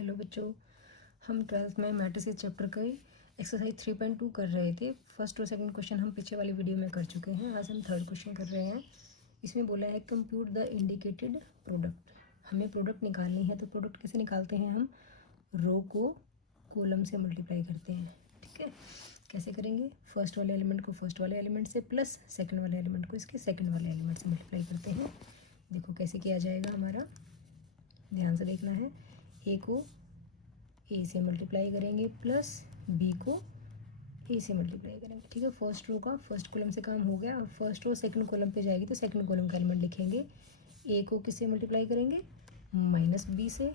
Hello बच्चों, हम 12th में मैट्रिसेस चैप्टर का एक्सरसाइज 3.2 कर रहे थे। फर्स्ट और सेकंड क्वेश्चन हम पीछे वाली वीडियो में कर चुके हैं। आज हम थर्ड क्वेश्चन कर रहे हैं। इसमें बोला है कंप्यूट द इंडिकेटेड प्रोडक्ट। हमें प्रोडक्ट निकालनी है, तो प्रोडक्ट कैसे निकालते हैं? हम रो को कॉलम से मल्टीप्लाई करते हैं। ठीक है, कैसे करेंगे? फर्स्ट वाले एलिमेंट को फर्स्ट वाले एलिमेंट से प्लस सेकंड वाले एलिमेंट को इसके सेकंड वाले एलिमेंट से मल्टीप्लाई करते हैं। देखो कैसे किया जाएगा हमारा, ध्यान से देखना है। ए को ए से मल्टीप्लाई करेंगे प्लस बी को ए से मल्टीप्लाई करेंगे। ठीक है, फर्स्ट रो का फर्स्ट कॉलम से काम हो गया। अब फर्स्ट रो सेकंड कॉलम पे जाएगी तो सेकंड कॉलम का एलिमेंट लिखेंगे। ए को किससे मल्टीप्लाई करेंगे? माइनस बी से,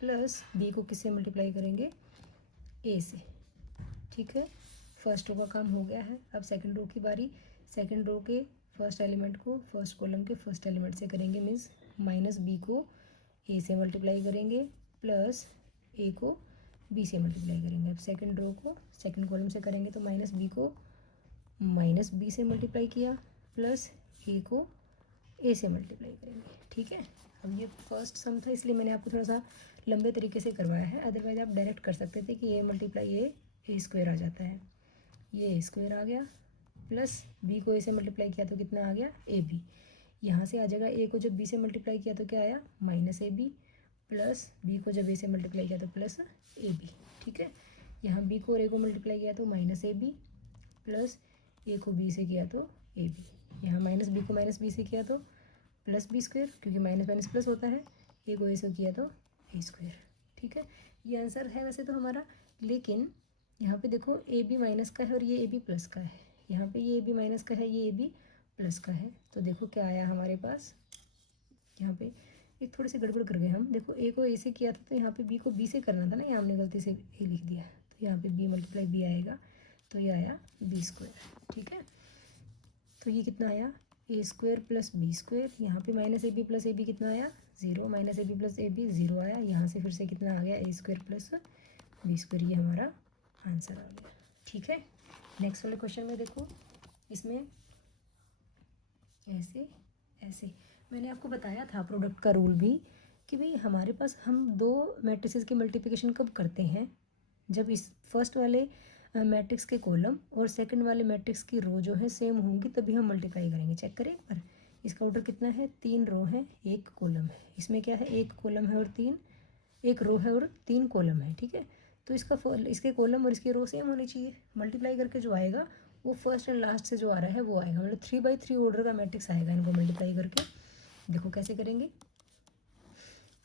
प्लस बी को किससे मल्टीप्लाई करेंगे? ए से। ठीक है, फर्स्ट रो का काम हो गया है। अब सेकंड रो की बारी। सेकंड रो के फर्स्ट एलिमेंट को फर्स्ट कॉलम के फर्स्ट एलिमेंट से करेंगे, मीन्स माइनस बी को ए से मल्टीप्लाई करेंगे प्लस ए को बी से मल्टीप्लाई करेंगे। अब सेकंड रो को सेकंड कॉलम से करेंगे तो माइनस बी को माइनस बी से मल्टीप्लाई किया प्लस ए को ए से मल्टीप्लाई करेंगे। ठीक है, अब ये फर्स्ट सम था इसलिए मैंने आपको थोड़ा सा लंबे तरीके से करवाया है, अदरवाइज आप डायरेक्ट कर सकते थे कि ए मल्टीप्लाई ए स्क्वायर आ जाता है। ये ए स्क्वायर आ गया प्लस बी को ए से मल्टीप्लाई किया तो कितना आ गया? A B. यहाँ से आ जाएगा ए को जब बी से मल्टीप्लाई किया तो क्या आया? Minus A B, plus B को जब ए से मल्टीप्लाई किया तो प्लस ए बी। ठीक है, यहाँ बी को और ए को मल्टीप्लाई किया तो माइनस ए बी, प्लस ए को बी से किया तो ए बी। यहाँ माइनस बी को माइनस बी से किया तो प्लस बी स्क्वायर, क्योंकि माइनस माइनस प्लस होता है। ए को ए से किया तो ए स्क्वायर। ठीक है, ये आंसर है वैसे तो हमारा, लेकिन यहाँ पे देखो ए बी माइनस का है और ये ए बी प्लस का है। यहाँ पे ये ए बी माइनस का है, ये ए बी प्लस का है। तो देखो क्या आया हमारे पास, यहाँ पे एक थोड़ी सी गड़बड़ कर गए हम। देखो ए को ए से किया था तो यहाँ पे बी को बी से करना था ना, यहाँ हमने गलती से ए लिख दिया, तो यहाँ पे बी मल्टीप्लाई बी आएगा, तो ये आया बी स्क्वायर। ठीक है, तो ये कितना आया? A square plus B square. यहाँ पे minus A B plus A B कितना आया? 0। Minus A B plus A B 0 आया। यहाँ से फिर से कितना आ गया? A square plus B square. ये हमारा आंसर आ गया। ठीक है, नेक्स्ट वाले क्वेश्चन में देखो, इसमें ऐसे ऐसे मैंने आपको बताया था प्रोडक्ट का रूल भी, कि भाई हमारे पास हम दो मैट्रिसेस की मल्टीप्लिकेशन कब करते हैं? जब इस फर्स्ट वाले मैट्रिक्स के कॉलम और सेकंड वाले मैट्रिक्स की रो जो है सेम होंगी, तभी हम मल्टीप्लाई करेंगे। चेक करें एक बार, इसका ऑर्डर कितना है? 3 रो है, 1 कॉलम है। इसमें क्या है? 1 कॉलम है और 1 रो है और 3 कॉलम है। ठीक है, तो इसके कॉलम और इसकी रो सेम होनी चाहिए। मल्टीप्लाई करके जो आएगा वो फर्स्ट एंड लास्ट से जो आ रहा है वो आएगा, मतलब 3/3 ऑर्डर का मैट्रिक्स आएगा इनको मल्टीप्लाई करके। देखो कैसे करेंगे।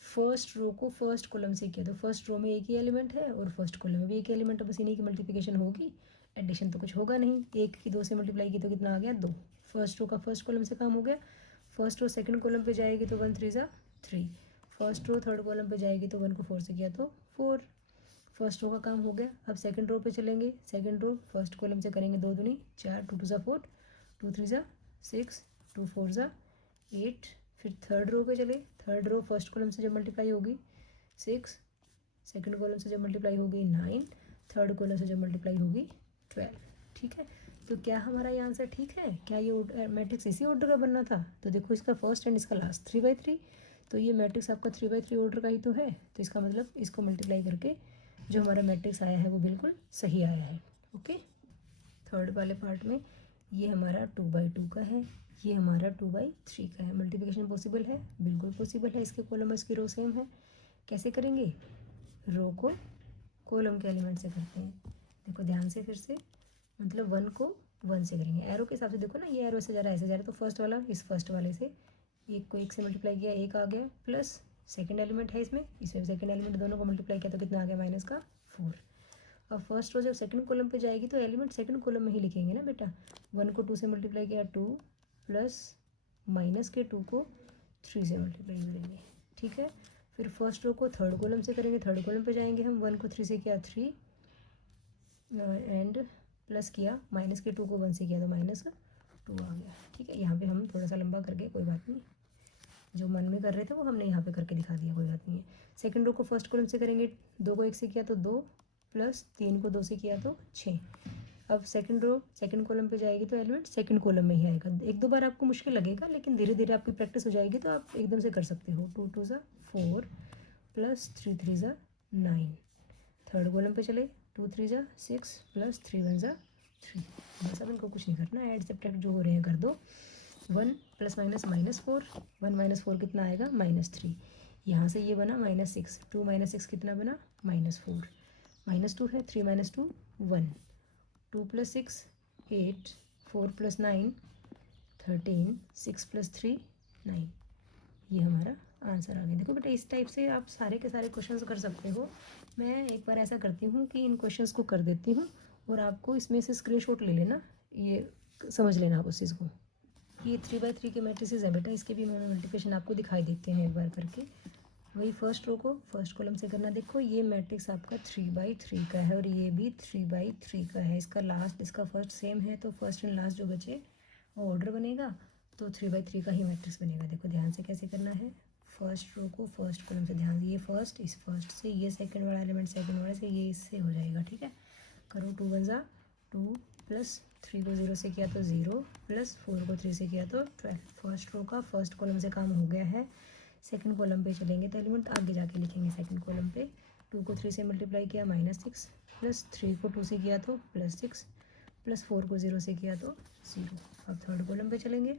फर्स्ट रो को फर्स्ट कॉलम से किया तो फर्स्ट रो में एक ही एलिमेंट है और फर्स्ट कॉलम में भी एक ही एलिमेंट है, बस इन्हीं की मल्टीप्लिकेशन होगी, एडिशन तो कुछ होगा नहीं। 1 की 2 से मल्टीप्लाई की तो कितना आ गया? 2। फर्स्ट रो का फर्स्ट कॉलम से काम हो गया। फर्स्ट रो सेकंड कॉलम पे जाएगी तो 1 3 ज़ा 3। फर्स्ट रो थर्ड कॉलम पे जाएगी तो 1 को 4 से किया तो 4। फर्स्ट रो का काम हो गया। अब सेकंड रो पे चलेंगे। सेकंड रो फर्स्ट कॉलम से करेंगे 2 दूनी 4, 2 2 ज़ा 4, 2 3 ज़ा 6, 2 4 ज़ा 8। फिर थर्ड रो पे चले। थर्ड रो फर्स्ट कॉलम से जब मल्टीप्लाई होगी 6, सेकंड कॉलम से जब मल्टीप्लाई होगी 9, थर्ड कॉलम से जब मल्टीप्लाई होगी 12। ठीक है, तो क्या हमारा ये आंसर ठीक है? क्या ये मैट्रिक्स इसी ऑर्डर का बनना था? तो देखो इसका फर्स्ट एंड इसका लास्ट 3/3, तो ये मैट्रिक्स आपका 3/3 ऑर्डर का ही तो है। तो इसका मतलब इसको मल्टीप्लाई करके जो हमारा मैट्रिक्स आया है वो बिल्कुल सही आया है। ओके, थर्ड वाले पार्ट में ये हमारा 2/2 का है, ये हमारा 2/3 का है। मल्टीप्लिकेशन पॉसिबल है? बिल्कुल पॉसिबल है। इसके कॉलम इसकी रो सेम है। कैसे करेंगे? रो को कॉलम के एलिमेंट से करते हैं। देखो ध्यान से फिर से, मतलब 1 को 1 से करेंगे। एरो के हिसाब से देखो ना, ये एरो ऐसे जा रहा है, ऐसे जा रहा है, तो फर्स्ट वाला इस फर्स्ट वाले से 1 को 1 से मल्टीप्लाई किया, 1 आ गया, प्लस सेकेंड एलिमेंट है इसमें सेकेंड एलिमेंट दोनों को मल्टीप्लाई किया तो कितना आ गया? माइनस का 4। अब फर्स्ट रो जब सेकंड कॉलम पे जाएगी तो एलिमेंट सेकंड कॉलम में ही लिखेंगे ना बेटा। 1 को 2 से मल्टीप्लाई किया 2, प्लस माइनस के 2 को 3 से मल्टीप्लाई करेंगे। ठीक है, फिर फर्स्ट रो को थर्ड कॉलम से करेंगे। थर्ड कॉलम पे जाएंगे हम, 1 को 3 से किया 3 एंड प्लस किया, माइनस के 2 को 1 से किया तो -2 आ गया। ठीक है, यहाँ पे हम थोड़ा सा लंबा करके, कोई बात नहीं, जो मन में कर रहे थे वो हमने यहाँ पे करके दिखा दिया, कोई बात नहीं है। सेकंड रो को फर्स्ट कॉलम से करेंगे। 2 को 1 से किया तो 2, प्लस 3 को 2 से किया तो 6। अब सेकंड रो सेकंड कॉलम पे जाएगी तो एलिमेंट सेकंड कॉलम में ही आएगा। 1-2 बार आपको मुश्किल लगेगा, लेकिन धीरे धीरे आपकी प्रैक्टिस हो जाएगी तो आप एकदम से कर सकते हो। 2 2 ज़ा 4, प्लस 3 3 ज़ा 9। थर्ड कॉलम पे चले, 2 3 जा 6 प्लस 3 1 जा 3। बस अब इनको कुछ नहीं करना, ऐड सब्ट्रैक्ट जो हो रहे हैं कर दो। 1 प्लस माइनस -4, 1 -4 कितना आएगा -3। यहाँ से ये बना -6, 2 -6 कितना बना -4, -2 है, 3 -2 1, 2 + 6 8, 4 + 9 13, 6 + 3 9। ये हमारा आंसर आ गया। देखो बेटा इस टाइप से आप सारे के सारे क्वेश्चंस कर सकते हो। मैं एक बार ऐसा करती हूँ कि इन क्वेश्चंस को कर देती हूँ और आपको इसमें से स्क्रीनशॉट ले लेना, ये समझ लेना आप उस चीज़ को। ये 3x3 के मैट्रिसेस है बेटा, इसके भी मैं मल्टीप्लिकेशन आपको दिखाई देते हैं एक बार करके। वही फर्स्ट रो को फर्स्ट कॉलम से करना। देखो ये मैट्रिक्स आपका 3x3 का है और ये भी 3x3 का है। इसका लास्ट इसका फर्स्ट सेम है तो फर्स्ट एंड लास्ट जो बचे वो ऑर्डर बनेगा, तो 3x3 का ही मैट्रिक्स बनेगा। देखो ध्यान से कैसे करना है, फर्स्ट रो को फर्स्ट कॉलम से, ध्यान से, ये फर्स्ट इस फर्स्ट से, ये सेकंड वाला एलिमेंट सेकंड वाले से, ये इससे हो जाएगा। ठीक है, करो 2 1 जा 2 प्लस 3 को 0 से किया तो 0 प्लस 4 को 3 से किया तो 12। फर्स्ट रो का फर्स्ट कॉलम से काम हो गया है। सेकंड कॉलम पे चलेंगे तो एलिमेंट आगे जाके लिखेंगे। सेकंड कॉलम पे 2 को 3 से मल्टीप्लाई किया -6 प्लस 3 को 2 से किया तो +6 प्लस 4 को 0 से किया तो 0। अब थर्ड कॉलम पे चलेंगे,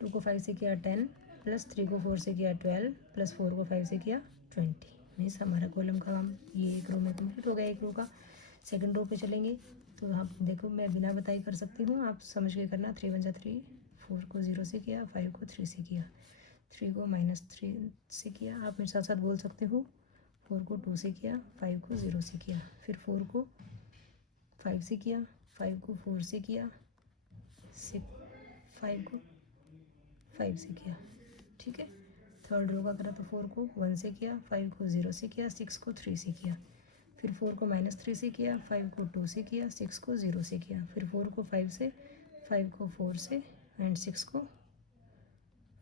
2 को 5 से किया 10 प्लस 3 को 4 से किया 12 प्लस 4 को 5 से किया 20। मीन्स हमारा कॉलम का काम ये एक रो में कंप्लीट हो गया, एक रो का। सेकंड रो पे चलेंगे तो आप देखो मैं बिना बताई कर सकती हूँ, आप समझ के करना। 3 1 जा 3, 4 को 0 से किया, 5 को 3 से किया, 3 को -3 से किया। आप मेरे साथ साथ बोल सकते हो, 4 को 2 से किया, 5 को 0 से किया, फिर 4 को 5 से किया, 5 को 4 से किया, 5 को 5 से किया। ठीक है, थर्ड रो का करा तो 4 को 1 से किया, 5 को 0 से किया, 6 को 3 से किया, फिर 4 को -3 से किया, 5 को 2 से किया, 6 को 0 से किया, फिर 4 को 5 से, 5 को 4 से एंड 6 को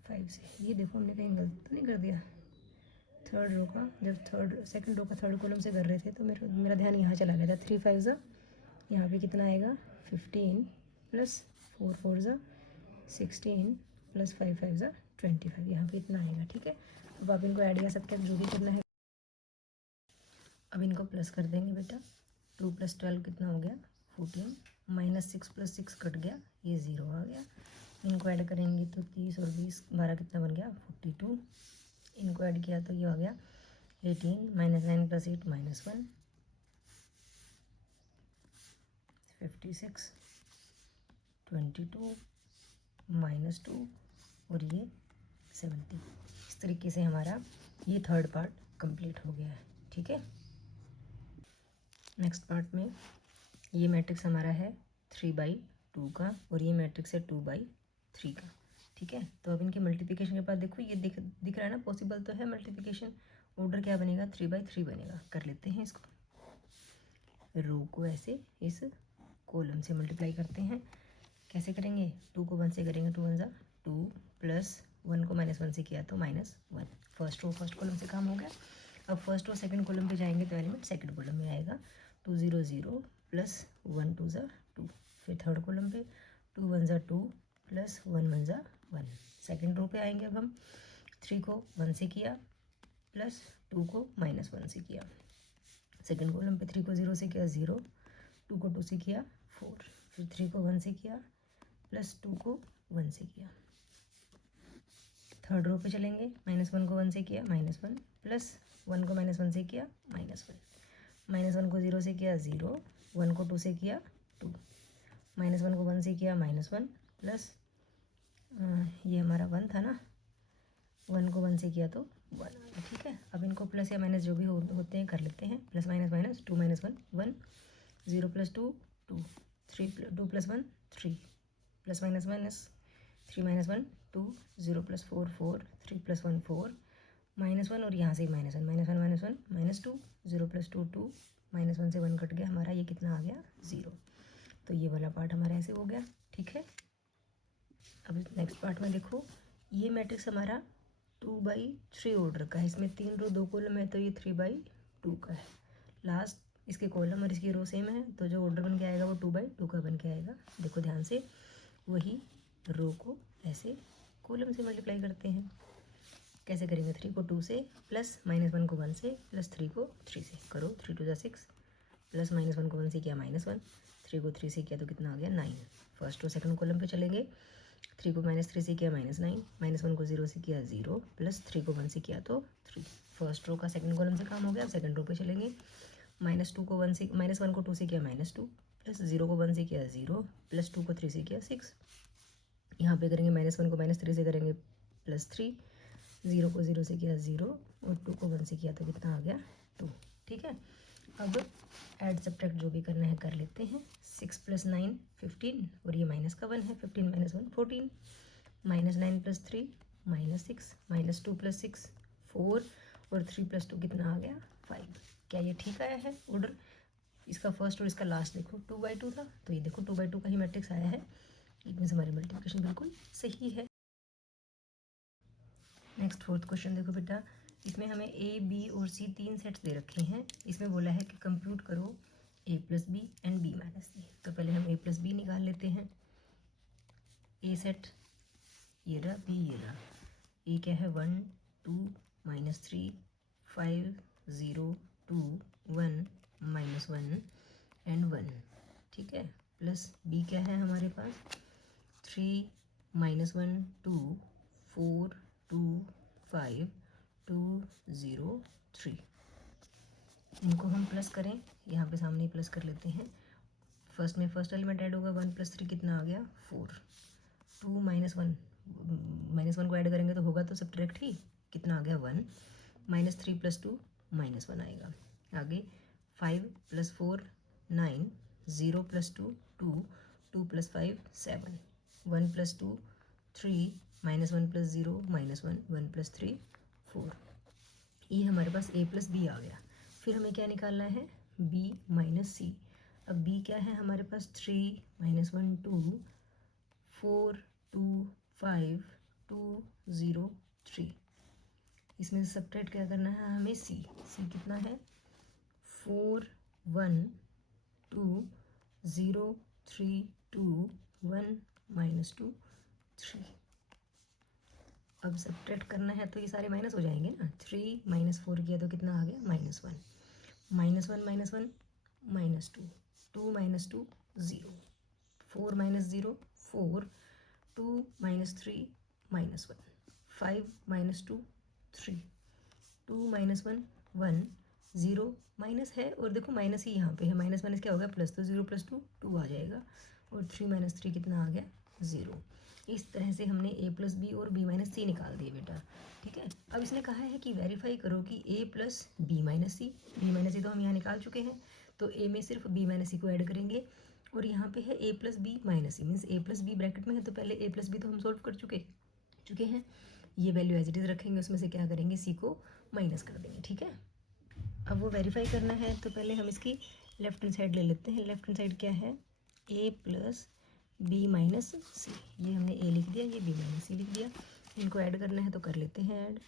5 से। ये देखो हमने कहीं गलत तो नहीं कर दिया। थर्ड रो का जब सेकंड रो का थर्ड कॉलम से कर रहे थे तो मेरा ध्यान यहाँ चला गया था। 3 5 ज़ा, यहाँ पे कितना आएगा 15 प्लस 4 4 ज़ा 16 प्लस 5 5 ज़ा 25, यहाँ पे इतना आएगा। ठीक है, अब आप इनको ऐड या सब्ट्रैक्ट जो भी करना है। अब इनको प्लस कर देंगे बेटा। 2 + 12 कितना हो गया 14, -6 + 6 कट गया, ये 0 आ गया। इनको ऐड करेंगे तो 30 और 20 12 कितना बन गया 42। इनको ऐड किया तो ये हो गया 18, -9 + 8 -1 56, 22 -2 और ये 70। इस तरीके से हमारा ये थर्ड पार्ट कंप्लीट हो गया है। ठीक है, नेक्स्ट पार्ट में ये मैट्रिक्स हमारा है 3/2 का और ये मैट्रिक्स है 2/3 का। ठीक है, तो अब इनके मल्टीप्लिकेशन के बाद देखो ये दिख रहा है ना, पॉसिबल तो है मल्टीप्लिकेशन। ऑर्डर क्या बनेगा 3/3 बनेगा। कर लेते हैं इसको, रो को ऐसे इस कॉलम से मल्टीप्लाई करते हैं। कैसे करेंगे, 2 को 1 से करेंगे, 2 1 ज़ा 2 प्लस 1 को -1 से किया तो -1। फर्स्ट रो फर्स्ट कॉलम से काम हो गया। अब फर्स्ट रो सेकंड कॉलम पे जाएंगे तो एलिमेंट सेकंड कॉलम में आएगा। 2 0 0 प्लस 1 2 ज़ा 2। फिर थर्ड कॉलम पे 2 1 ज़ा 2 प्लस 1 1 ज़ा 1। सेकंड रो पे आएंगे अब हम 3 को 1 से किया प्लस 2 को -1 से किया। सेकंड कॉलम पे 3 को 0 से किया 0, 2 को 2 से किया 4, फिर 3 को 1 से किया प्लस 2 को 1 से किया। थर्ड रो पे चलेंगे, -1 को 1 से किया -1 प्लस 1 को -1 से किया -1, -1 को 0 से किया 0, 1 को 2 से किया 2, -1 को 1 से किया -1 प्लस ये हमारा 1 था ना, 1 को 1 से किया तो 1। ठीक है, अब इनको प्लस या माइनस जो भी होते हैं कर लेते हैं। Plus minus minus 2 - 1 1, 0 + 2 2, 3 2 + 1 3, plus minus minus 3 - 1 2, 0 + 4 4, 3 + 1 4, -1 और यहाँ से -1 -1 -1 -2, 0 + 2 2, -1 से 1 कट गया, हमारा ये कितना आ गया 0। तो ये वाला पार्ट हमारा ऐसे हो गया। ठीक है, अब नेक्स्ट पार्ट में देखो ये मैट्रिक्स हमारा 2/3 ऑर्डर का है। इसमें 3 रो 2 कॉलम है तो ये 3/2 का है। लास्ट इसके कॉलम और इसकी रो सेम है तो जो ऑर्डर बन के आएगा वो 2/2 का बन के आएगा। देखो ध्यान से, वही रो को ऐसे कॉलम से मल्टीप्लाई करते हैं। कैसे करेंगे, 3 को 2 से प्लस -1 को 1 से प्लस 3 को 3 से करो, 3 2 = 6 प्लस -1 को 1 से किया -1, 3 को 3 से किया तो कितना आ गया 9। फर्स्ट और सेकंड कॉलम पे चलेंगे, 3 को -3 से किया -9, -1 को 0 से किया 0 प्लस 3 को 1 से किया तो 3। फर्स्ट रो का सेकंड कॉलम से काम हो गया। अब सेकंड रो पे चलेंगे, -1 को 2 से किया -2 प्लस 0 को 1 से किया 0 प्लस 2 को 3 से किया 6। यहाँ पे करेंगे -1 को -3 से करेंगे +3, 0 को 0 से किया 0 और 2 को 1 से किया तो कितना आ गया 2। ठीक है, अब ऐड सब्ट्रैक्ट जो भी करना है कर लेते हैं। 6 + 9 15 और ये माइनस का 1 है, 15 - 1 14, -9 + 3 -6, -2 + 6 4 और 3 + 2 कितना आ गया 5। क्या ये ठीक आया है ऑर्डर? इसका फर्स्ट और इसका लास्ट देखो 2/2 था, तो ये देखो 2/2 का ही मैट्रिक्स आया है। इट मीन्स हमारी मल्टीप्लिकेशन बिल्कुल सही है। नेक्स्ट फोर्थ क्वेश्चन देखो बेटा, इसमें हमें A, B और C 3 सेट्स दे रखे हैं। इसमें बोला है कि कंप्यूट करो A + B and B - C। तो पहले हम A + B निकाल लेते हैं। A सेट ये रहा, B ये रहा। A क्या है 1 2 -3 5 0 2 1 -1 एंड 1। ठीक है, प्लस B क्या है हमारे पास 3 -1 2 4 2 5 2 0 3। इनको हम प्लस करें, यहाँ पे सामने प्लस कर लेते हैं। फर्स्ट में फर्स्ट एलिमेंट ऐड होगा, 1 + 3 कितना आ गया 4। 2 -1 को ऐड करेंगे तो होगा तो सब्ट्रैक्ट ही, कितना आ गया 1। -3 + 2 -1 आएगा। आगे 5 + 4 9, 0 + 2 2, 2 + 5 7, 1 + 2 3, -1 + 0 -1, 1 + 3 4। ये हमारे पास A + B आ गया। फिर हमें क्या निकालना है B - C। अब B क्या है हमारे पास 3 -1 2 4 2 5 2 0 3। इसमें से सब्ट्रैक्ट क्या करना है हमें C कितना है 4 1 2 0 3 2 1 -2 3। अब सब्ट्रैक्ट करना है तो ये सारे माइनस हो जाएंगे ना। 3 - 4 किया तो कितना आ गया -1, -1 -1 -2, 2 - 2 0, 4 - 0 4, 2 - 3 -1, 5 - 2 3, 2 - 1 1 0 माइनस है और देखो माइनस ही यहाँ पे है, -1 क्या होगा प्लस, तो 0 + 2 2 आ जाएगा और 3 - 3 कितना आ गया 0। इस तरह से हमने A + B और B - C निकाल दिए बेटा। ठीक है, अब इसने कहा है कि वेरीफाई करो कि A + B - C। B - C तो हम यहाँ निकाल चुके हैं, तो A में सिर्फ B - C को ऐड करेंगे और यहाँ पे है A + B - C, means A + B bracket में है तो पहले A + B तो हम सोल्व कर चुके हैं। ये वैल्यू एज इट इज़ रखेंगे, उसमें से क्या करेंगे C को माइनस कर देंगे। ठीक है, अब वो वेरीफाई करना है तो पहले हम इसकी लेफ्ट हैंड साइड ले लेते हैं। लेफ्ट हैंड साइड क्या है A + B - C। ये हमने A लिख दिया, ये B - C लिख दिया। इनको ऐड करना है तो कर लेते हैं ऐड।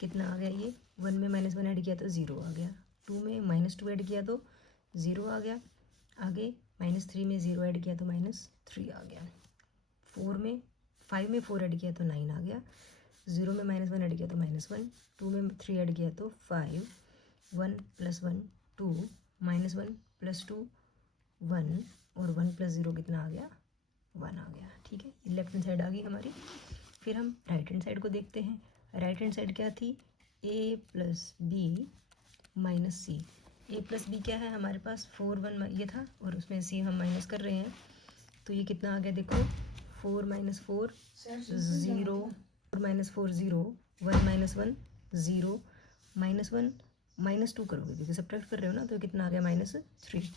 कितना आ गया ये 1 में -1 ऐड किया तो 0 आ गया, 2 में -2 ऐड किया तो 0 आ गया। आगे -3 में 0 ऐड किया तो -3 आ गया। 5 में 4 ऐड किया तो 9 आ गया। 0 में -1 ऐड किया तो -1, 2 में 3 ऐड किया तो 5, 1 + 1 2, -1 + 2 1 और 1 + 0 कितना आ गया 1 आ गया। ठीक है, ये लेफ्ट हैंड साइड आ गई हमारी। फिर हम राइट हैंड साइड को देखते हैं। राइट हैंड साइड क्या थी A + B - C। A + B क्या है हमारे पास 4 1 ये था और उसमें C हम माइनस कर रहे हैं तो ये कितना आ गया देखो 4 - 4 0, 4 - 4 0, 1 - 1 0, -1 -2 करोगे क्योंकि सब्ट्रैक्ट कर रहे हो ना, तो कितना आ गया -3।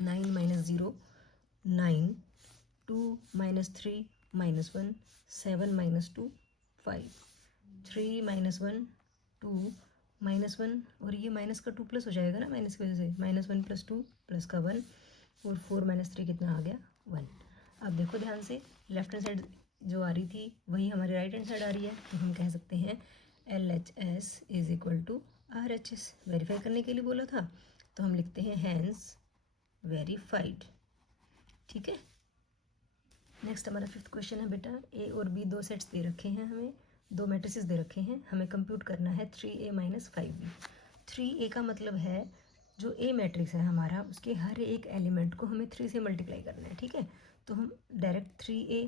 9 - 0 9, 2 - 3 -1, 7 - 2 5, 3 - 1 2 -1 और ये माइनस का 2 प्लस हो जाएगा ना, माइनस की वजह से -1 + 2 प्लस का 1 और 4 - 3 कितना आ गया 1। अब देखो ध्यान से, लेफ्ट हैंड साइड जो आ रही थी वही हमारी राइट हैंड साइड आ रही है, तो हम कह सकते हैं LHS = RHS। वेरीफाई करने के लिए बोला था तो हम लिखते हैं हैंस वेरीफाइड। ठीक है, नेक्स्ट हमारा 5th क्वेश्चन है बेटा। A और B 2 सेट्स दे रखे हैं हमें। दो मैट्रिसेस दे रखे हैं, हमें कंप्यूट करना है 3a माइनस 5b। 3a का मतलब है जो ए मैट्रिक्स है हमारा उसके हर एक एलिमेंट को हमें 3 से मल्टीप्लाई करना है, ठीक है। तो हम डायरेक्ट 3a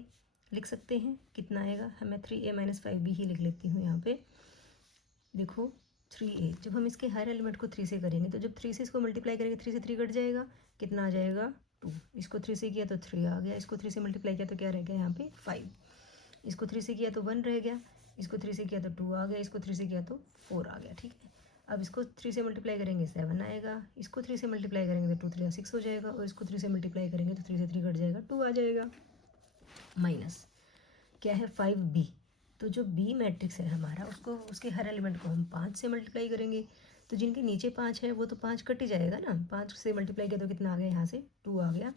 लिख सकते हैं, कितना आएगा, मैं 3a माइनस 5b ही लिख लेती हूँ यहाँ पे। देखो 3a, जब हम इसके हर एलिमेंट को 3 से करेंगे तो जब 3 से इसको मल्टीप्लाई करेंगे 3 से 3 कट जाएगा, कितना आ जाएगा 2। इसको 3 से किया तो 3 आ गया, इसको 3 से मल्टीप्लाई किया तो क्या रह गया यहाँ पे 5, इसको 3 से किया तो 1 रह गया, इसको 3 से किया तो 2 आ गया, इसको 3 से किया तो 4 आ गया, ठीक है। अब इसको 3 से मल्टीप्लाई करेंगे 7 आएगा, इसको 3 से मल्टीप्लाई करेंगे तो 2 3 6 हो जाएगा, और इसको 3 से मल्टीप्लाई करेंगे तो 3 से 3 कट जाएगा, 2 आ जाएगा। माइनस क्या है 5b, तो जो b मैट्रिक्स है हमारा उसको उसके हर एलिमेंट को हम 5 से मल्टीप्लाई करेंगे, तो जिनके नीचे 5 है वो तो 5 कट ही जाएगा ना, 5 से मल्टीप्लाई किया तो कितना आ गया, यहाँ से 2 आ गया,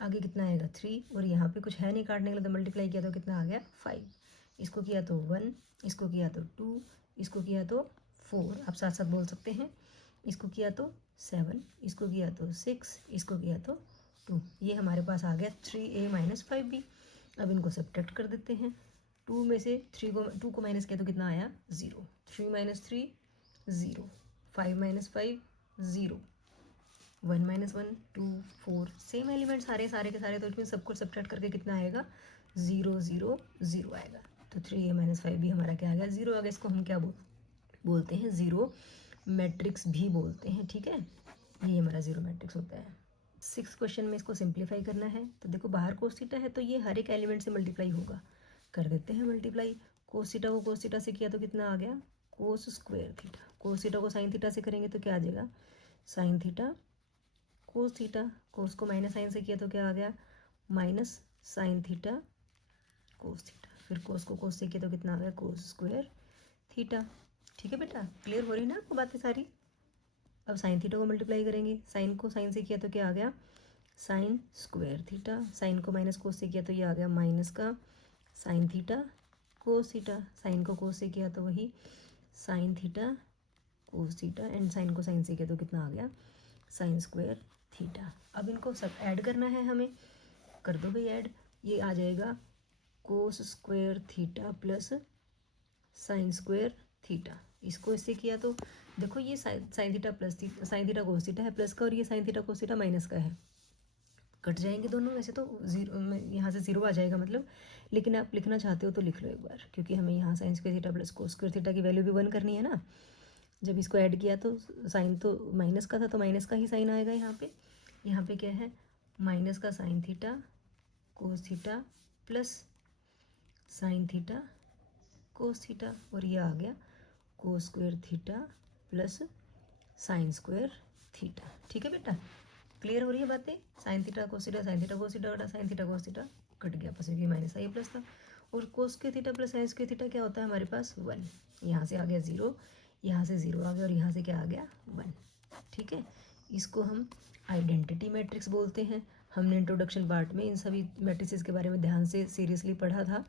आगे कितना आएगा 3, और यहाँ पे कुछ है नहीं काटने के लिए तो मल्टीप्लाई किया तो कितना आ गया 5, इसको किया तो 1, इसको किया तो 2, इसको किया तो 4, आप साथ साथ बोल सकते हैं, इसको किया तो 7, इसको किया तो 6, इसको किया तो 2, ये हमारे पास आ गया 3a माइनस 5b। अब इनको सब्ट्रैक्ट कर देते हैं, 2 में से 2 को माइनस किया तो कितना आया 0, 3 minus 3 0, 5 minus 5 0, 1 minus 1 2 4, same element सारे के सारे, तो इसमें सबको सब्ट्रैक्ट करके कितना आएगा 0 0 0 आएगा। तो 3a माइनस 5b हमारा क्या आ गया 0 आ गया। इसको हम क्या बोलते हैं, ज़ीरो मैट्रिक्स भी बोलते हैं, ठीक है, ये हमारा ज़ीरो मैट्रिक्स होता है। 6 क्वेश्चन में इसको सिंप्लीफाई करना है, तो देखो बाहर कोस थीटा है तो ये हर एक एलिमेंट से मल्टीप्लाई होगा, कर देते हैं मल्टीप्लाई। कोस थीटा को कोस थीटा से किया तो कितना आ गया cos square theta, cos theta को साइन थीटा से करेंगे तो क्या आ जाएगा साइन थीटा कोस थीटा, कोस को माइनस साइन से किया तो क्या आ गया minus sign theta cos theta, फिर कोस को कोस से किया तो कितना आ गया कोस स्क्वायर थीटा। ठीक है बेटा, क्लियर हो रही ना आपको बातें सारी। अब साइन थीटा को मल्टीप्लाई करेंगे, साइन को साइन से किया तो क्या आ गया साइन स्क्वायर थीटा, साइन को माइनस कोस से किया तो ये आ गया माइनस का sine theta cos theta, sine को कोस से किया तो वही sine theta cos theta, and sine को साइन से किया तो कितना आ गया साइन स्क्वायर थीटा। अब इनको सब ऐड करना है हमें, कर दो भाई ऐड, ये आ जाएगा कोस square theta plus sine square theta. इसको इससे किया तो देखो ये sine theta plus sine theta cos theta है प्लस का, और ये sign theta cos theta minus का है, कट जाएंगे दोनों, वैसे तो जीरो यहाँ से जीरो आ जाएगा मतलब, लेकिन आप लिखना चाहते हो तो लिख लो एक बार, क्योंकि हमें यहाँ sign square theta plus cos square theta की वैल्यू भी 1 करनी है ना। जब इसको ऐड किया तो साइन तो माइनस का था तो माइनस का ही साइन आएगा यहाँ पे क्या है माइनस का sine theta cos theta plus sine theta cos theta, और ये आ गया cos square theta plus sine square theta. ठीक है बेटा, क्लियर हो रही है बातें। Sine theta cos theta sine theta cos theta कटा, sine theta cos theta cut गया आपस में, माइनस आई प्लस था, और कोस के theta plus sine square theta क्या होता है हमारे पास 1, यहाँ से आ गया 0, यहाँ से 0 आ गया, और यहाँ से क्या आ गया 1। ठीक है, इसको हम आइडेंटिटी मैट्रिक्स बोलते हैं। हमने इंट्रोडक्शन पार्ट में इन सभी मैट्रिसेस के बारे में ध्यान से सीरियसली पढ़ा था,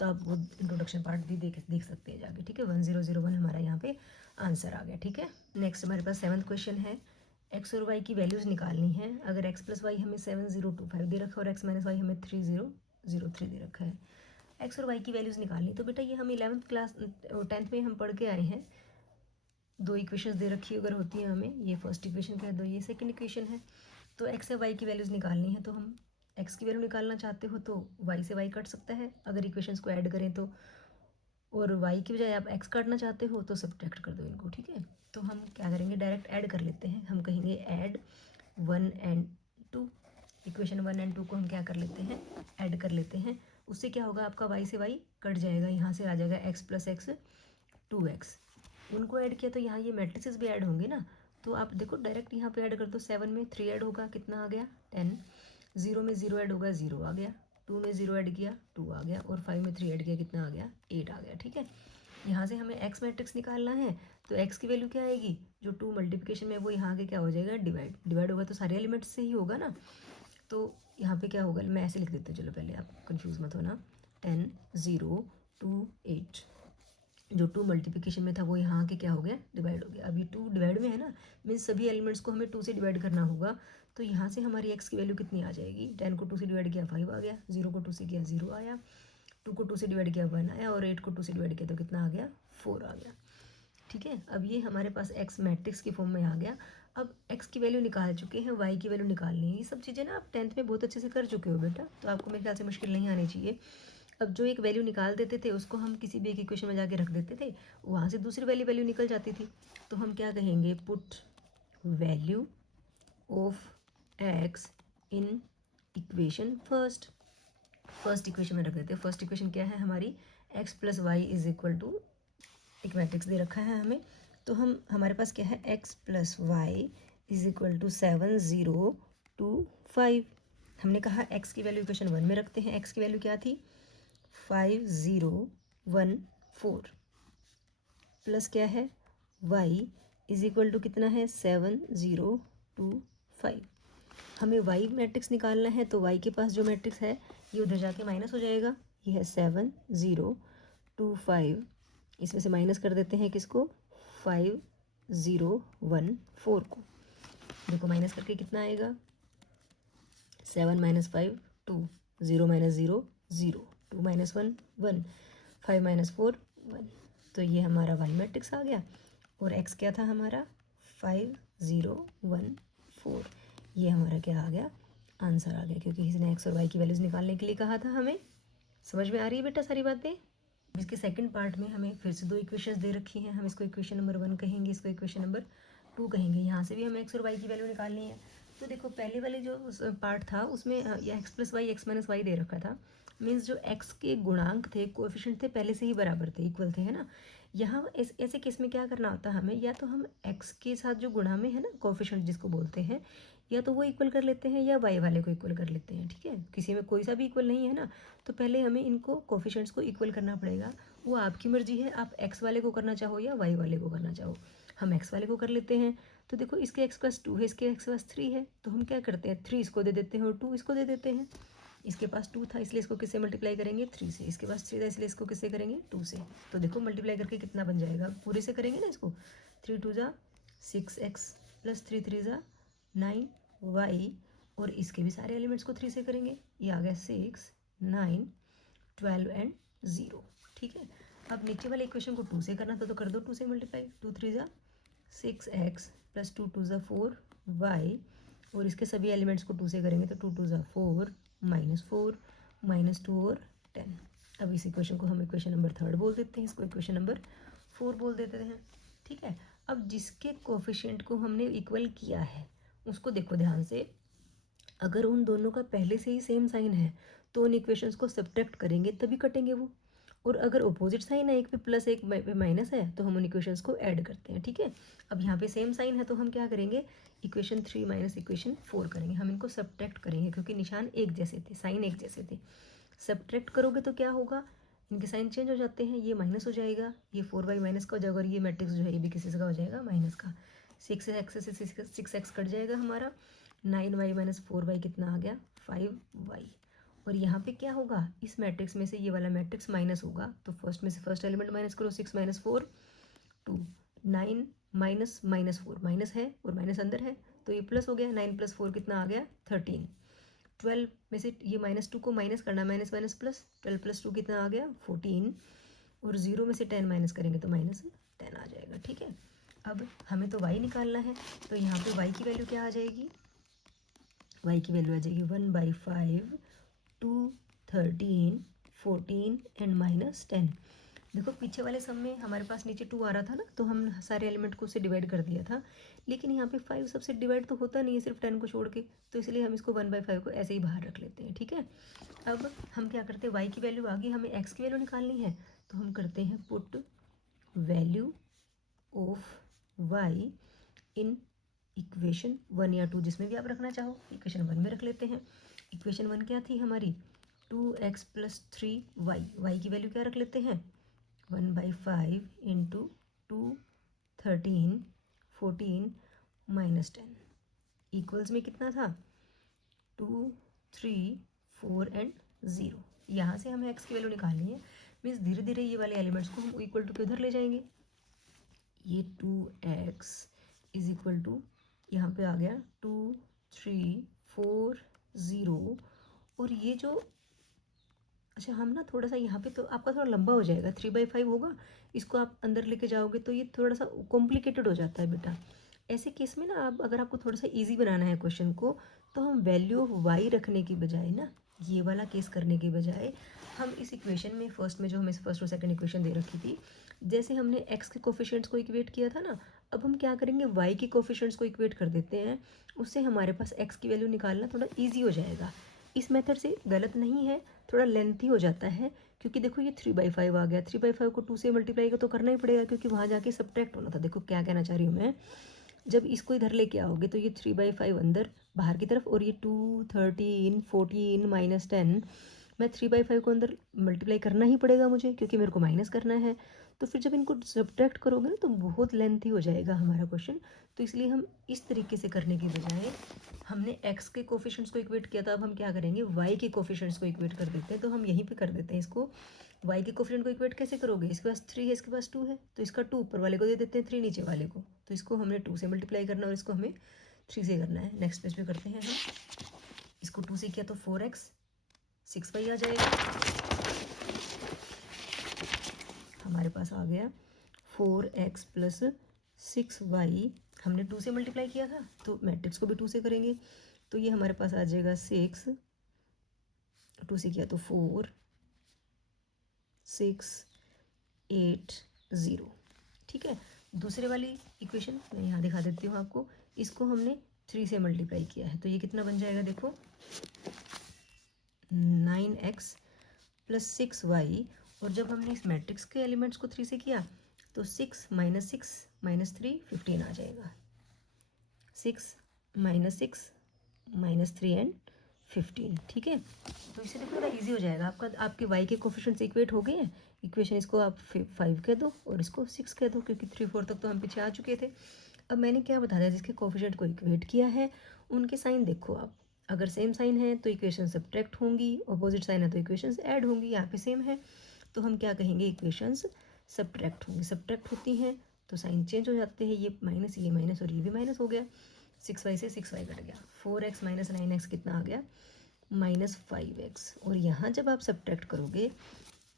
तो आप वो इंट्रोडक्शन पार्ट भी देख सकते हैं जाके। ठीक है, 1001 हमारा यहाँ पे आंसर आ गया। ठीक है, नेक्स्ट हमारे पास 7th क्वेश्चन है, एक्स और वाई की वैल्यूज़ निकालनी है। अगर एक्स प्लस वाई हमें 7025 दे रखा है और एक्स माइनस वाई हमें 3003 दे रखा है, एक्स और वाई की वैल्यूज़ निकालनी। तो बेटा ये हम 11th क्लास 10th में हम पढ़ के आए हैं, दो इक्वेशंस दे रखी अगर होती है हमें, ये फर्स्ट इक्वेशन का है, दो ये सेकंड इक्वेशन है, तो एक्स से वाई की वैल्यूज़ निकालनी है। तो हम एक्स की वैल्यू निकालना चाहते हो तो वाई से वाई कट सकता है अगर इक्वेशंस को ऐड करें तो, और वाई की बजाय आप एक्स काटना चाहते हो तो सब्ट्रैक्ट कर दो इनको। ठीक है, तो हम क्या करेंगे डायरेक्ट ऐड कर लेते हैं, हम कहेंगे ऐड 1 and 2, इक्वेशन 1 and 2 को हम क्या कर लेते हैं ऐड कर लेते हैं। उससे क्या होगा आपका वाई से वाई कट जाएगा, यहाँ से आ जाएगा एक्स प्लस एक्स 2x, उनको ऐड किया तो यहाँ ये मैट्रिसेस भी ऐड होंगे ना, तो आप देखो डायरेक्ट यहाँ पे ऐड कर दो। 7 में 3 ऐड होगा कितना आ गया 10, 0 में 0 ऐड होगा 0 आ गया, 2 में 0 ऐड किया 2 आ गया, और 5 में 3 ऐड किया कितना आ गया 8 आ गया। ठीक है, यहाँ से हमें x मैट्रिक्स निकालना है, तो x की वैल्यू क्या आएगी, जो 2 मल्टीप्लिकेशन में वो यहाँ के क्या हो जाएगा डिवाइड होगा, तो सारे एलिमेंट्स से ही होगा ना, तो यहाँ पे क्या होगा मैं ऐसे लिख देती हूँ, चलो पहले आप कंफ्यूज मत होना, 10 0 2 8, जो 2 मल्टीप्लिकेशन में था वो यहाँ के क्या हो गया डिवाइड हो गया। अभी 2 डिवाइड में है ना, मीन्स सभी एलिमेंट्स को हमें 2 से डिवाइड करना होगा, तो यहाँ से हमारी x की वैल्यू कितनी आ जाएगी, 10 को 2 से डिवाइड किया 5 आ गया, 0 को 2 से किया 0 आया, 2 को 2 से डिवाइड किया 1 आया, और 8 को 2 से डिवाइड किया तो कितना आ गया, 4 आ गया। ठीक है, अब ये हमारे पास एक्स मैट्रिक्स की फॉर्म में आ गया। अब एक्स की वैल्यू निकाल चुके हैं, वाई की वैल्यू निकालनी है। ये सब चीज़ें ना आप 10th में बहुत अच्छे से कर चुके हो बेटा, तो आपको मेरे ख्याल से मुश्किल नहीं आनी चाहिए। अब जो एक वैल्यू निकाल देते थे उसको हम किसी भी एक इक्वेशन में जाके रख देते थे, वहाँ से दूसरी वैल्यू निकल जाती थी। तो हम क्या कहेंगे, put value of x in equation first equation में रख देते हैं। फर्स्ट इक्वेशन क्या है हमारी, x plus y is equal to, एक मैट्रिक्स दे रखा है हमें, तो हमारे पास क्या है, x plus y is equal to 7 0 2 5। हमने कहा एक्स की वैल्यू इक्वेशन 1 में रखते हैं। एक्स की वैल्यू क्या थी, 5 0 1 4, प्लस क्या है, वाई इज इक्वल टू कितना है, 7 0 2 5। हमें वाई मैट्रिक्स निकालना है, तो वाई के पास जो मैट्रिक्स है ये उधर जाके माइनस हो जाएगा। ये है 7 0 2 5, इसमें से माइनस कर देते हैं किसको, 5 0 1 4 को। देखो माइनस करके कितना आएगा, 7 माइनस 5 2, 0 माइनस 0 0, 2 माइनस 1 1, 5 माइनस 4 1। तो ये हमारा वाई मैट्रिक्स आ गया, और एक्स क्या था हमारा, 5 0 1 4। ये हमारा क्या आ गया, आंसर आ गया, क्योंकि इसने एक्स और वाई की वैल्यूज़ निकालने के लिए कहा था हमें। समझ में आ रही है बेटा सारी बातें। इसके सेकंड पार्ट में हमें फिर से 2 इक्वेशंस दे रखी हैं। हम इसको इक्वेशन नंबर 1 कहेंगे, इसको इक्वेशन नंबर 2 कहेंगे। यहाँ से भी हमें एक्स और वाई की वैल्यू निकालनी है। तो देखो पहले वाले जो पार्ट था उसमें ये x plus y x minus y दे रखा था, मीन्स जो एक्स के गुणांक थे, कोएफिशिएंट थे, पहले से ही बराबर थे, इक्वल थे, है ना। यहाँ ऐसे केस में क्या करना होता है हमें, या तो हम एक्स के साथ जो गुणा में है ना कोएफिशिएंट जिसको बोलते हैं, या तो वो इक्वल कर लेते हैं या वाई वाले को इक्वल कर लेते हैं। ठीक है, किसी में कोई सा भी इक्वल नहीं है ना, तो पहले हमें इनको कोएफिशिएंट्स को इक्वल करना पड़ेगा। वो आपकी मर्जी है, आप एक्स वाले को करना चाहो या वाई वाले को करना चाहो। हम एक्स वाले को कर लेते हैं। तो देखो इसके एक्स प्लस 2 है, इसके एक्स प्लस 3 है, तो हम क्या करते हैं, 3 इसको दे देते हैं और 2 इसको दे देते हैं। इसके पास 2 था इसलिए इसको किससे मल्टीप्लाई करेंगे, 3 से। इसके पास 3 था इसलिए इसको किससे करेंगे, 2 से। तो देखो मल्टीप्लाई करके कितना बन जाएगा, पूरे से करेंगे ना इसको, 3 2 ज़ा 6x प्लस 3 3 ज़ा 9y, और इसके भी सारे एलिमेंट्स को 3 से करेंगे। ये आ गया 6 9 12 एंड 0। ठीक है, अब नीचे वाले इक्वेशन को 2 से करना था तो कर दो 2 से मल्टीप्लाई, 2 3 ज़ा 6x प्लस 2 2 ज़ा 4y, और इसके सभी एलिमेंट्स को 2 से करेंगे तो 2 2 ज़ा 4 -4 -2 और 10। अब इस इक्वेशन को हम इक्वेशन नंबर 3 बोल देते हैं, इसको इक्वेशन नंबर 4 बोल देते हैं। ठीक है, अब जिसके कोफिशिएंट को हमने इक्वल किया है उसको देखो ध्यान से, अगर उन दोनों का पहले से ही सेम साइन है तो उन इक्वेशंस को सब्ट्रैक्ट करेंगे तभी कटेंगे वो, और अगर अपोजिट साइन है, एक पे प्लस एक पे माइनस है, तो हम उन इक्वेशंस को ऐड करते हैं। ठीक है, अब यहाँ पे सेम साइन है तो हम क्या करेंगे, इक्वेशन 3 माइनस इक्वेशन 4 करेंगे। हम इनको सब्ट्रैक्ट करेंगे क्योंकि निशान एक जैसे थे, साइन एक जैसे थे। सब्ट्रैक्ट करोगे तो क्या होगा, इनके साइन चेंज हो जाते हैं, ये माइनस हो जाएगा, ये 4y माइनस का हो जाएगा, और ये मैट्रिक्स जो है ये भी किसी का हो जाएगा माइनस का। 6x से 6x कट जाएगा हमारा, 9y माइनस 4y कितना आ गया, 5y। और यहाँ पे क्या होगा, इस मैट्रिक्स में से ये वाला मैट्रिक्स माइनस होगा, तो फर्स्ट में से फर्स्ट एलिमेंट माइनस करो, 6 माइनस 4 2, 9 माइनस माइनस 4 माइनस है और माइनस अंदर है, तो ये प्लस हो गया, 9 प्लस 4 कितना आ गया, 13। 12 में से ये -2 को माइनस करना, माइनस माइनस प्लस, 12 प्लस 2 कितना आ गया, 14, और 0 में से 10 माइनस करेंगे तो -10 आ जाएगा। ठीक है, अब हमें तो y निकालना है, तो यहाँ पे y की वैल्यू क्या आ जाएगी, y की वैल्यू आ जाएगी 1/5 2 13 14 एंड -10। देखो पीछे वाले सम में हमारे पास नीचे 2 आ रहा था ना, तो हम सारे एलिमेंट को उससे डिवाइड कर दिया था, लेकिन यहाँ पे 5 सबसे डिवाइड तो होता नहीं है सिर्फ 10 को छोड़ के, तो इसलिए हम इसको 1/5 को ऐसे ही बाहर रख लेते हैं। ठीक है, अब हम क्या करते हैं, y की वैल्यू आ गई, हमें x की वैल्यू निकालनी है, तो हम करते हैं put value of y in equation 1 या 2, जिसमें भी आप रखना चाहो। इक्वेशन 1 में रख लेते हैं। इक्वेशन 1 क्या थी हमारी, 2x प्लस 3y, y की वैल्यू क्या रख लेते हैं, 1/5 इंटू 2 13 14 -10 इक्वल्स में कितना था, 2 3 4 एंड 0। यहाँ से हमें x की वैल्यू निकालनी है, मीन्स धीरे धीरे ये वाले एलिमेंट्स को हम इक्वल टू के उधर ले जाएंगे। ये 2x इज इक्वल टू, यहाँ पे आ गया 2 3 4 0, और ये जो, अच्छा हम ना थोड़ा सा यहाँ पे तो आपका थोड़ा लंबा हो जाएगा, 3/5 होगा, इसको आप अंदर लेके जाओगे तो ये थोड़ा सा कॉम्प्लिकेटेड हो जाता है बेटा। ऐसे केस में ना आप अगर आपको थोड़ा सा इजी बनाना है क्वेश्चन को, तो हम वैल्यू ऑफ वाई रखने की बजाय ना, ये वाला केस करने की बजाय हम इस इक्वेशन में फर्स्ट में जो हमें फर्स्ट और सेकंड इक्वेशन दे रखी थी, जैसे हमने एक्स के कोफिशिएंट्स को इक्वेट किया था ना, अब हम क्या करेंगे वाई के कोफिशिएंट्स को इक्वेट कर देते हैं। उससे हमारे पास एक्स की वैल्यू निकालना थोड़ा ईजी हो जाएगा। इस मेथड से गलत नहीं है, थोड़ा लेंथी हो जाता है, क्योंकि देखो ये 3/5 आ गया, 3/5 को 2 से मल्टीप्लाई तो करना ही पड़ेगा, क्योंकि वहाँ जाके सब्ट्रैक्ट होना था। देखो क्या कहना चाह रही हूँ मैं, जब इसको इधर लेके आओगे तो ये 3/5 अंदर बाहर की तरफ, और ये 2 13 14 -10, मैं 3/5 को अंदर मल्टीप्लाई करना ही पड़ेगा मुझे, क्योंकि मेरे को माइनस करना है। तो फिर जब इनको सब्ट्रैक्ट करोगे ना तो बहुत लेंथी हो जाएगा हमारा क्वेश्चन। तो इसलिए हम इस तरीके से करने की बजाय, हमने एक्स के कोफिशिएंट्स को इक्वेट किया था, अब हम क्या करेंगे वाई के कोफिशिएंट्स को इक्वेट कर देते हैं। तो हम यहीं पे कर देते हैं इसको। वाई के कोफिशिएंट को इक्वेट कैसे करोगे, इसके पास 3 है, इसके पास 2 है, तो इसका 2 ऊपर वाले को दे देते हैं, 3 नीचे वाले को। तो इसको हमने 2 से मल्टीप्लाई करना और इसको हमें 3 से करना है। नेक्स्ट पेज पे करते हैं हम। इसको 2 से किया तो 4x, 6y आ जाएगा। हमारे पास आ गया 4x + 6y। हमने 2 से मल्टीप्लाई किया था, तो मैट्रिक्स को भी 2 से करेंगे, तो ये हमारे पास आ जाएगा 6, 2 से किया तो 4 6 8 0। ठीक है, दूसरे वाली इक्वेशन मैं यहाँ दिखा देती हूँ आपको। इसको हमने 3 से मल्टीप्लाई किया है, तो ये कितना बन जाएगा देखो, 9x + 6y। और जब हमने इस मैट्रिक्स के एलिमेंट्स को 3 से किया तो 6 - 6 - 3 15 आ जाएगा। 6 - 6 - 3 एंड 15। ठीक है, तो इससे देखो थोड़ा ईजी हो जाएगा आपका। आपके y के कोफिशिएंट्स इक्वेट हो गए हैं। इक्वेशन इसको आप 5 कह दो और इसको 6 कह दो, क्योंकि 3 4 तक तो हम पीछे आ चुके थे। अब मैंने क्या बता दिया, जिसके कोफिशिएंट को इक्वेट किया है उनके साइन देखो आप, अगर सेम साइन है तो इक्वेशन सब्ट्रैक्ट होंगी, अपोजिट साइन है तो इक्वेशंस ऐड होंगी। यहाँ पे सेम है तो हम क्या कहेंगे, इक्वेशंस सब्ट्रैक्ट होंगी। सब्ट्रैक्ट होती हैं तो साइन चेंज हो जाते हैं, ये माइनस और ये भी माइनस हो गया। 6y से 6y कट गया, 4x - 9x कितना आ गया, -5x। और यहाँ जब आप सब्ट्रैक्ट करोगे,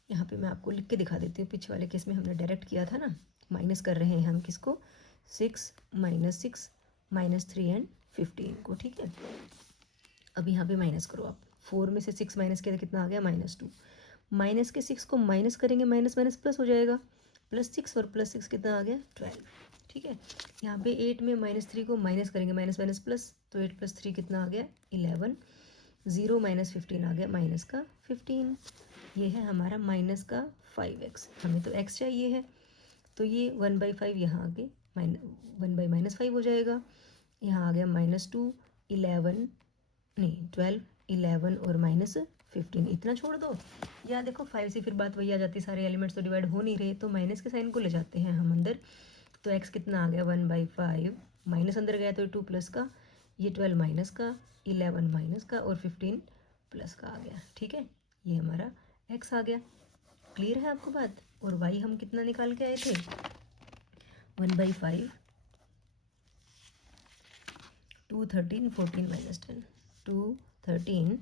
यहाँ पे मैं आपको लिख के दिखा देती हूँ, पीछे वाले केस में हमने डायरेक्ट किया था ना, माइनस कर रहे हैं हम किसको, 6 - 6 - 3 एंड 15 को। ठीक है, अब यहाँ पे माइनस करो आप, 4 में से 6 माइनस किया तो कितना आ गया, -2। माइनस के 6 को माइनस करेंगे, माइनस माइनस प्लस हो जाएगा, +6 और +6 कितना आ गया, 12। ठीक है, यहाँ पे 8 में -3 को माइनस करेंगे, माइनस माइनस प्लस, तो 8 + 3 कितना आ गया, 11। 0 - 15 आ गया -15। ये है हमारा -5x। हमें तो x चाहिए है, तो ये 1/5 यहाँ आगे 1/-5 हो जाएगा। यहाँ आ गया -2 11 नहीं 12 11 और -15, इतना छोड़ दो। या देखो 5 से फिर बात वही आ जाती है, सारे एलिमेंट्स तो डिवाइड हो नहीं रहे, तो माइनस के साइन को ले जाते हैं हम अंदर। तो x कितना आ गया, 1/5, माइनस अंदर गया तो 2 प्लस का, ये 12 माइनस का, 11 माइनस का और 15 प्लस का आ गया। ठीक है, ये हमारा x आ गया। क्लियर है आपको बात। और y हम कितना निकाल के आए थे, 1/5 2 13 14 -10, 2 13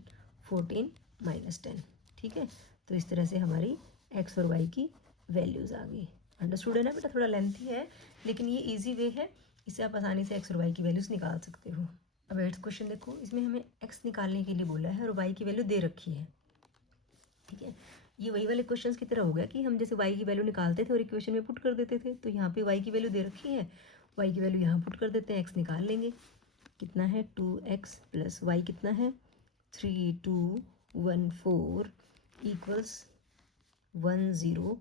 14 -10। ठीक है, तो इस तरह से हमारी x और y की वैल्यूज़ आ गई। अंडरस्टूड है ना बेटा, थोड़ा लेंथी है लेकिन ये इजी वे है, इससे आप आसानी से x और y की वैल्यूज़ निकाल सकते हो। अब 8th क्वेश्चन देखो, इसमें हमें x निकालने के लिए बोला है और y की वैल्यू दे रखी है। ठीक है, ये वही वाले क्वेश्चंस की तरह हो गया कि हम जैसे y की वैल्यू निकालते थे और इक्वेशन में पुट कर देते थे, तो यहाँ पे y की वैल्यू दे रखी है, y की वैल्यू यहाँ पुट कर देते हैं, x निकाल लेंगे। कितना है, 2x + y कितना है, 3 2 1 4 = 1 0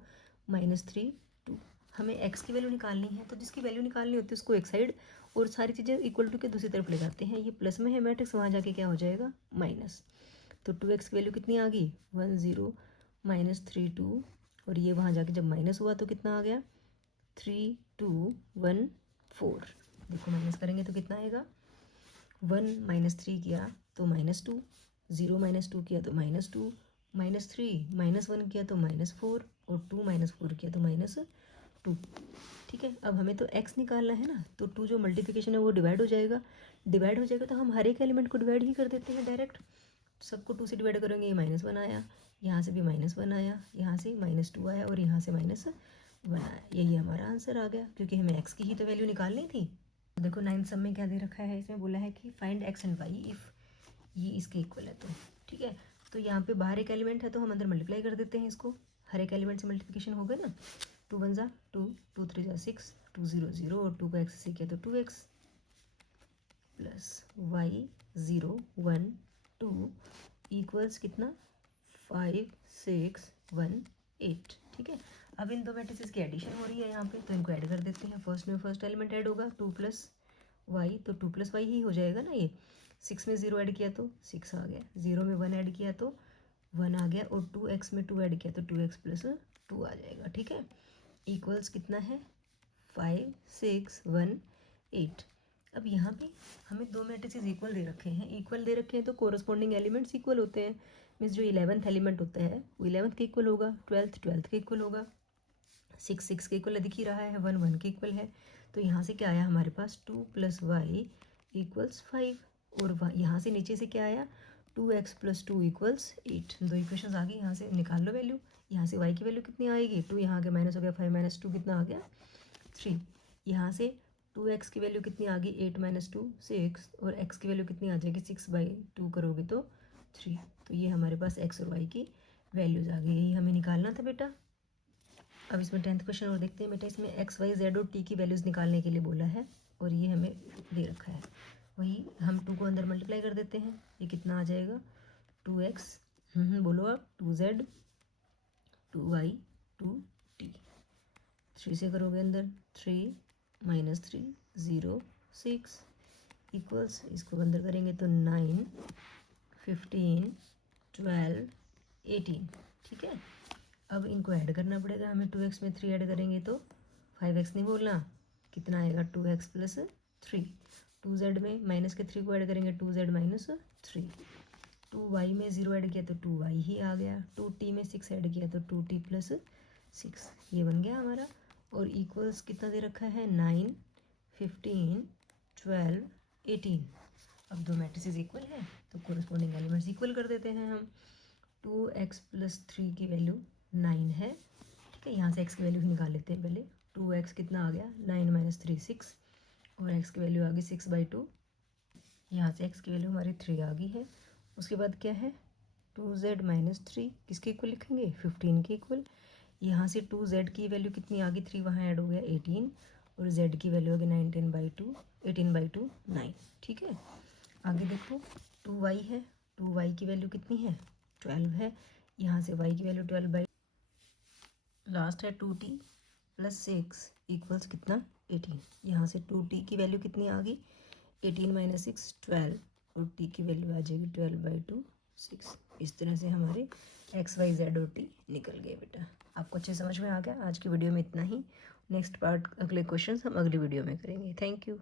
-3 2। हमें x की वैल्यू निकालनी है, तो जिसकी वैल्यू निकालनी होती है उसको एक साइड और सारी चीज़ें इक्वल टू के दूसरी तरफ ले जाते हैं। ये प्लस में है मैट्रिक्स, वहाँ जाके क्या हो जाएगा, माइनस। तो 2x की वैल्यू कितनी आ गई, 1 0 -3 2, और ये वहाँ जाके जब माइनस हुआ तो कितना आ गया, 3 2 1 4। देखो माइनस करेंगे तो कितना आएगा, 1 - 3 किया तो -2, 0 - 2 किया तो -2, -3 -1 किया तो -4 और 2 - 4 किया तो -2। ठीक है, अब हमें तो x निकालना है ना, तो 2 जो मल्टीप्लिकेशन है वो डिवाइड हो जाएगा। डिवाइड हो जाएगा तो हम हर एक एलिमेंट को डिवाइड ही कर देते हैं डायरेक्ट। सबको 2 से डिवाइड करेंगे, ये -1 आया, यहाँ से भी -1 आया, यहाँ से -2 आया और यहाँ से -1 आया। यही हमारा आंसर आ गया, क्योंकि हमें x की ही तो वैल्यू निकालनी थी। देखो 9 सम में क्या दे रखा है, इसमें बोला है कि find x and y if ये इसके इक्वल है तो, ठीक है। तो यहाँ पे बाहर एक एलिमेंट है तो हम अंदर मल्टीप्लाई कर देते हैं इसको, हर एक एलिमेंट से मल्टीप्लिकेशन होगा ना। 2 1 जा 2, 2 3 जा 6, 2 0 0 और 2 का x से किया तो 2x प्लस y 0 1 2 इक्वल्स कितना 5 6 1 8, ठीक है। अब इन दो मैट्रिसेस की एडिशन हो रही है यहाँ पे, तो इनको ऐड कर देते हैं। फर्स्ट में फर्स्ट एलिमेंट ऐड होगा 2 + y, तो 2 + y ही हो जाएगा ना। ये 6 में 0 ऐड किया तो 6 आ गया, 0 में 1 ऐड किया तो 1 आ गया और 2x में 2 ऐड किया तो 2x + 2 आ जाएगा, ठीक है। इक्वल्स कितना है 5 6 1 8। अब यहाँ पे हमें दो मैट्रिसेस इक्वल दे रखे हैं, इक्वल दे रखे हैं तो कोरस्पॉन्डिंग एलिमेंट्स इक्वल होते हैं। मीन्स जो 11th एलिमेंट होता है वो 11th के इक्वल होगा, 12th के इक्वल होगा, 6 के इक्वल दिख ही रहा है, 1 के इक्वल है। तो यहाँ से क्या आया हमारे पास 2 + y = 5 और यहाँ से नीचे से क्या आया 2x + 2 = 8। दो इक्वेशंस आ गई, यहाँ से निकाल लो वैल्यू। यहाँ से y की वैल्यू कितनी आएगी 2, यहाँ आगे माइनस हो गया 5 - 2 कितना आ गया 3। यहाँ से 2x की वैल्यू कितनी आ गई 8 - 2 6 और x की वैल्यू कितनी आ जाएगी 6/2 करोगे तो 3। तो ये हमारे पास x और y की वैल्यूज आ गई, यही हमें निकालना था बेटा। अब इसमें 10th क्वेश्चन और देखते हैं बेटा। इसमें x y z और t की वैल्यूज़ निकालने के लिए बोला है और ये हमें दे रखा है। वही हम 2 को अंदर मल्टीप्लाई कर देते हैं, ये कितना आ जाएगा 2x बोलो आप 2z 2y 2t। 3 से करोगे अंदर 3 - 3 0 6 इक्वल्स, इसको अंदर करेंगे तो 9 15 12 18, ठीक है। अब इनको ऐड करना पड़ेगा हमें, 2x में 3 ऐड करेंगे तो 5x नहीं बोलना, कितना आएगा 2x + 3। 2z में माइनस के 3 को ऐड करेंगे 2z - 3। 2y में 0 ऐड किया तो 2y ही आ गया, 2t में 6 ऐड किया तो 2t + 6, ये बन गया हमारा। और इक्वल्स कितना दे रखा है 9 15 12 18। अब दो मैट्रिसेस इक्वल है तो कोरस्पॉन्डिंग एलिमेंट्स इक्वल कर देते हैं हम। 2x + 3 की वैल्यू 9 है, ठीक है। यहाँ से x की वैल्यू ही निकाल लेते हैं पहले। 2x कितना आ गया 9 - 3 6 और x की वैल्यू आ गई 6/2। यहाँ से x की वैल्यू हमारी 3 आ गई है। उसके बाद क्या है 2z - 3 किसके इक्वल लिखेंगे 15 के इक्वल। यहाँ से 2z की वैल्यू कितनी आ गई 3 वहाँ ऐड हो गया 18 और z की वैल्यू आ गई 19/2 18/2 9, ठीक है। आगे देखो 2y है, 2y की वैल्यू कितनी है 12 है। यहाँ से y की वैल्यू 12 लास्ट है 2t + 6 इक्वल्स कितना 18। यहाँ से 2t की वैल्यू कितनी आ गई 18 - 6 12 और t की वैल्यू आ जाएगी 12/2 6। इस तरह से हमारे x y z और t निकल गए बेटा। आपको अच्छे समझ में आ गया। आज की वीडियो में इतना ही। नेक्स्ट पार्ट अगले क्वेश्चन हम अगली वीडियो में करेंगे। Thank you.